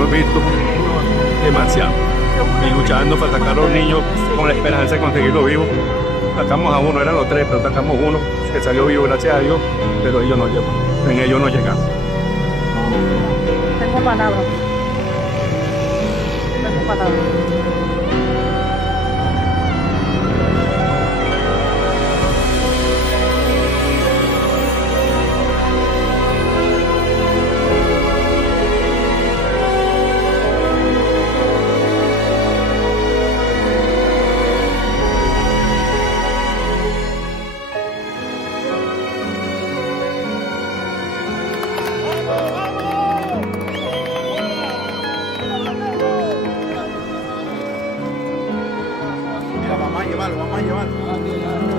hemos visto demasiado. Y luchando para sacar a los niños con la esperanza de conseguirlo vivo. Sacamos a uno, eran los tres, pero sacamos uno que salió vivo, gracias a Dios, pero ellos no llegó. En ellos no llegamos. Tengo palabras. Tengo palabras. Mira, vamos a llevarlo, vamos a llevarlo.